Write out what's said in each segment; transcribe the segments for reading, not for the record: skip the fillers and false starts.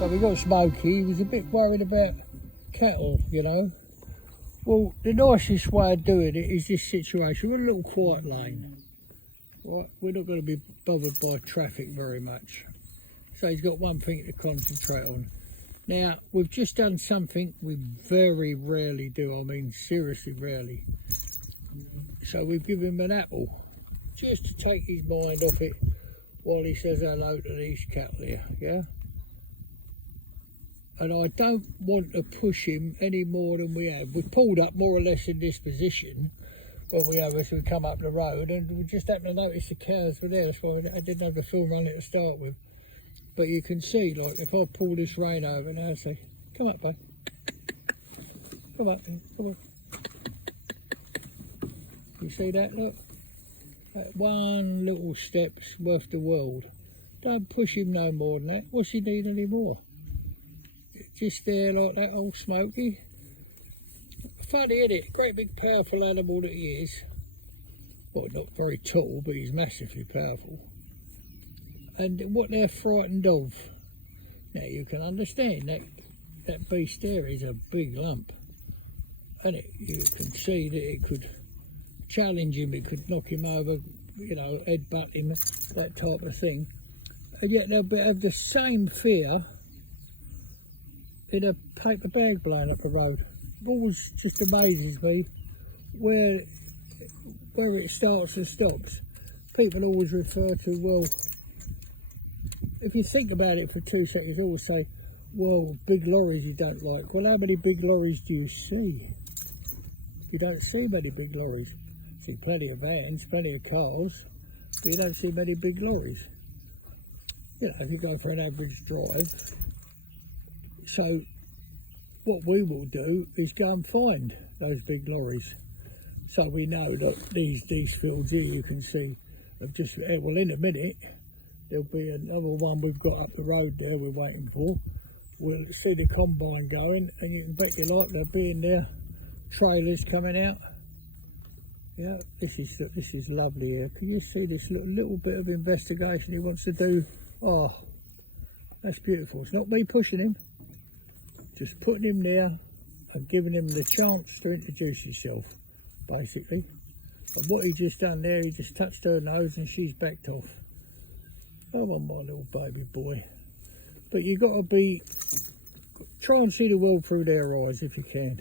So we got Smokie. He was a bit worried about cattle, you know. Well, the nicest way of doing it is this situation. We're a little quiet lane. Right? We're not going to be bothered by traffic very much. So he's got one thing to concentrate on. Now, we've just done something we very rarely do. I mean, seriously rarely. So we've given him an apple, just to take his mind off it while he says hello to these cattle here, yeah? And I don't want to push him any more than we have. We've pulled up more or less in this position when we have as we come up the road, and we just happened to notice the cows were there. That's why I didn't have the film running to start with. But you can see, like, if I pull this rein over now, I say, come up, bud. Come up, come on. You see that, look? That one little step's worth the world. Don't push him no more than that. What's he need anymore? Just there like that old Smokie. Funny, isn't it? Great big powerful animal that he is. Well, not very tall, but he's massively powerful. And what they're frightened of. Now you can understand that beast there is a big lump. And you can see that it could challenge him, it could knock him over, you know, headbutt him, that type of thing. And yet they'll have the same fear in a paper bag blowing up the road. It always just amazes me where it starts and stops. People always refer to, well, if you think about it for 2 seconds, they always say, well, big lorries you don't like. Well, how many big lorries do you see? You don't see many big lorries. You see plenty of vans, plenty of cars, but you don't see many big lorries. You know, if you go for an average drive. So what we will do is go and find those big lorries. So we know that these fields here you can see have just, well, in a minute, there'll be another one we've got up the road there we're waiting for. We'll see the combine going, and you can bet your life they'll be in there. Trailers coming out. Yeah, this is lovely here. Can you see this little bit of investigation he wants to do? Oh, that's beautiful. It's not me pushing him. Just putting him there and giving him the chance to introduce himself, basically. And what he just done there, he just touched her nose and she's backed off. Oh, my little baby boy. But you got to try and see the world through their eyes if you can.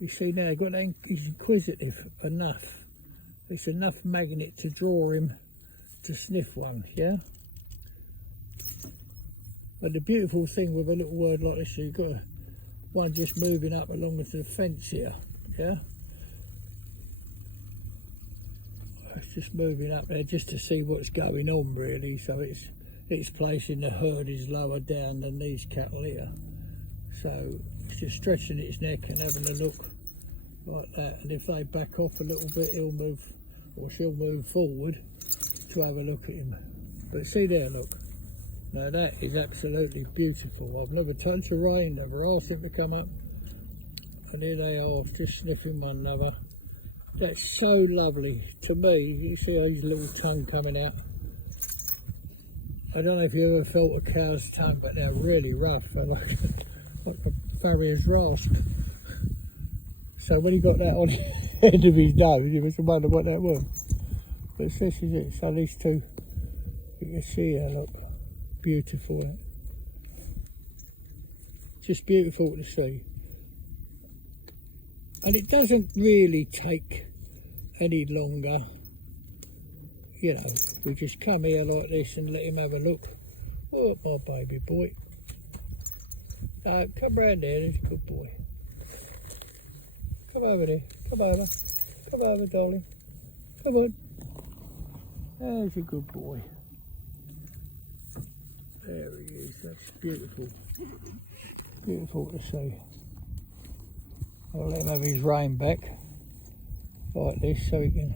You see now, he's inquisitive enough. It's enough magnet to draw him to sniff one, yeah? But the beautiful thing with a little word like this, you've got one just moving up along the fence here, yeah? It's just moving up there just to see what's going on, really. So its place in the herd is lower down than these cattle here. So it's just stretching its neck and having a look like that. And if they back off a little bit, he'll move, or she'll move forward to have a look at him. But see there, look. Now that is absolutely beautiful. I've never touched a rein, never asked him to come up. And here they are, just sniffing one another. That's so lovely. To me, you see his little tongue coming out. I don't know if you ever felt a cow's tongue, but they're really rough. They're like a farrier's rasp. So when he got that on the end of his nose, you must have wondered what that was. But this is it. So these two, you can see here, look. Beautiful. Just beautiful to see. And it doesn't really take any longer. You know, we just come here like this and let him have a look. Oh, my baby boy. Come round there, there's a good boy. Come over there. Come over. Come over, darling. Come on. There's a good boy. There he is. That's beautiful. Beautiful to see. I'll let him have his rein back like this so he can.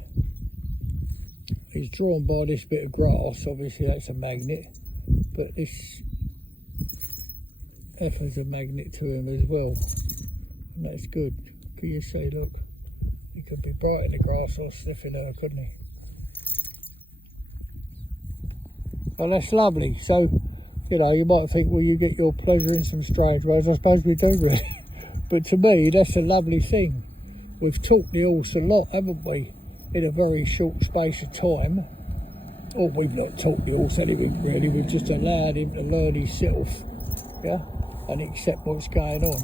He's drawn by this bit of grass, obviously that's a magnet, but this effer's a magnet to him as well, and that's good. Can you see, look, he could be bright in the grass or sniffing her, couldn't he? Well, that's lovely. So You know, you might think, well, you get your pleasure in some strange ways. I suppose we do, really. But to me, that's a lovely thing. We've taught the horse a lot, haven't we, in a very short space of time. Or we've not taught the horse anything, really. We've just allowed him to learn himself, yeah, and accept what's going on.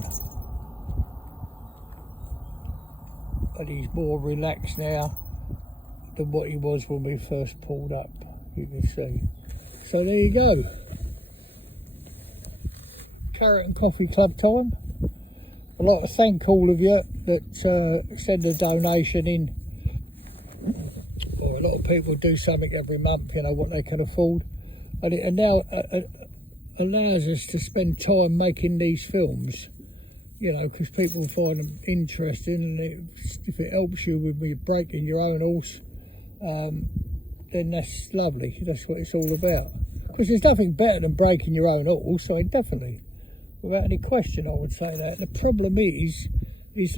And he's more relaxed now than what he was when we first pulled up, you can see. So there you go. Carrot and Coffee Club time. I'd like to thank all of you that send a donation in. Well, a lot of people do something every month, you know, what they can afford. And it now allows us to spend time making these films, you know, because people find them interesting, and if it helps you with breaking your own horse, then that's lovely. That's what it's all about. Because there's nothing better than breaking your own horse, so definitely, without any question, I would say that. The problem is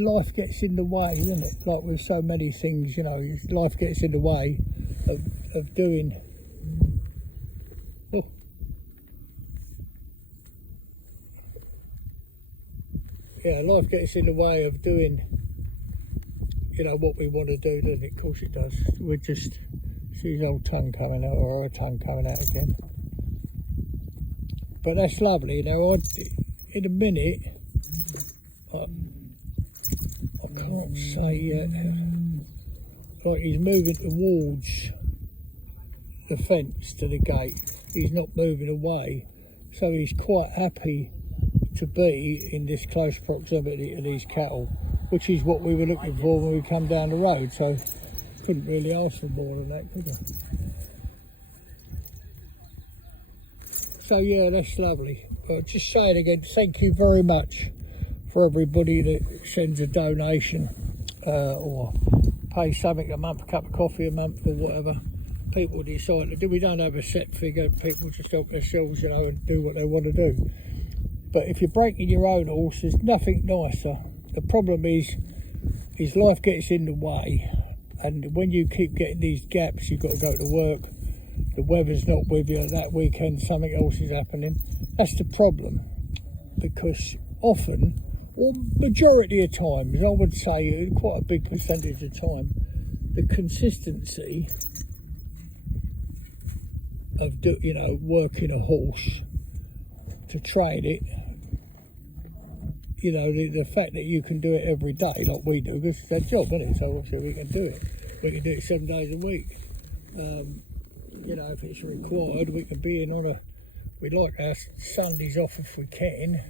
life gets in the way, isn't it? Like with so many things, you know, life gets in the way of doing. Oh. Yeah, life gets in the way of doing, you know, what we want to do, doesn't it? Of course it does. We're just, see his old tongue coming out, or her tongue coming out again. But that's lovely. Now, in a minute, I can't say yet, like he's moving towards the fence to the gate. He's not moving away, so he's quite happy to be in this close proximity to these cattle, which is what we were looking for when we come down the road. So couldn't really ask for more than that, could I? So yeah, that's lovely. But just saying again, thank you very much for everybody that sends a donation or pays something a month, a cup of coffee a month or whatever people decide to do. We don't have a set figure. People just help themselves, you know, and do what they want to do. But if you're breaking your own horse, there's nothing nicer. The problem is life gets in the way, and when you keep getting these gaps, you've got to go to work, the weather's not with you, that weekend something else is happening. That's the problem, because often, or majority of times, I would say quite a big percentage of time, the consistency of working a horse to train it, you know, the fact that you can do it every day like we do, because it's our job, isn't it? So obviously we can do it. We can do it 7 days a week. You know, if it's required, we can be in on we like our Sundays off if we can,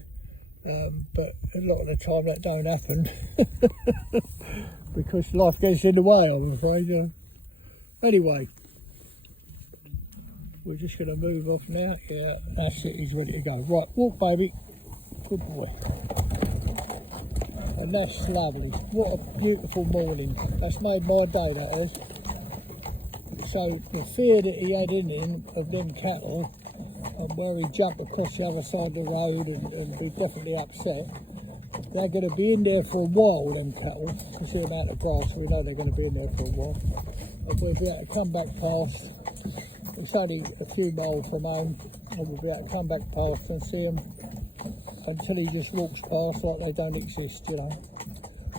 but a lot of the time that don't happen because life gets in the way, I'm afraid. Anyway, we're just going to move off now. Yeah, that's it, he's ready to go. Right, walk baby, good boy. And that's lovely. What a beautiful morning. That's made my day, that has. So the fear that he had in him of them cattle, and where he jumped across the other side of the road and be definitely upset, they're going to be in there for a while, them cattle. You see the amount of grass, we know they're going to be in there for a while. And we'll be able to come back past. It's only a few miles from home, and we'll be able to come back past and see them until he just walks past like they don't exist, you know.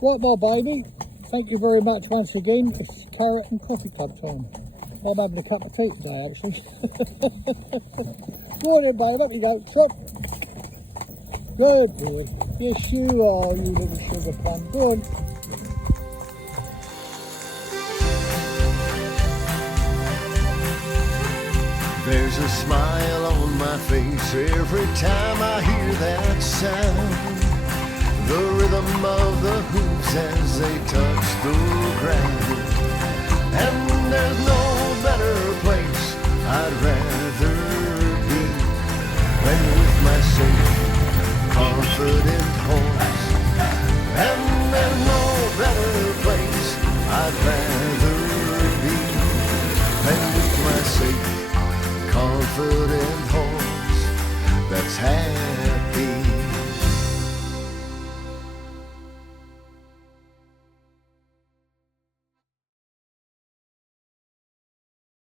Right, my baby, thank you very much once again. It's Carrot and Coffee Club time. I'm having a cup of tea today, actually. Go on then, babe, up you go. Trot. Good boy. Yes, you are, you little sugar plum. Go on. There's a smile on my face every time I hear that sound. The rhythm of the hooves as they touch the ground. And there's no better place I'd rather be than with my safe, confident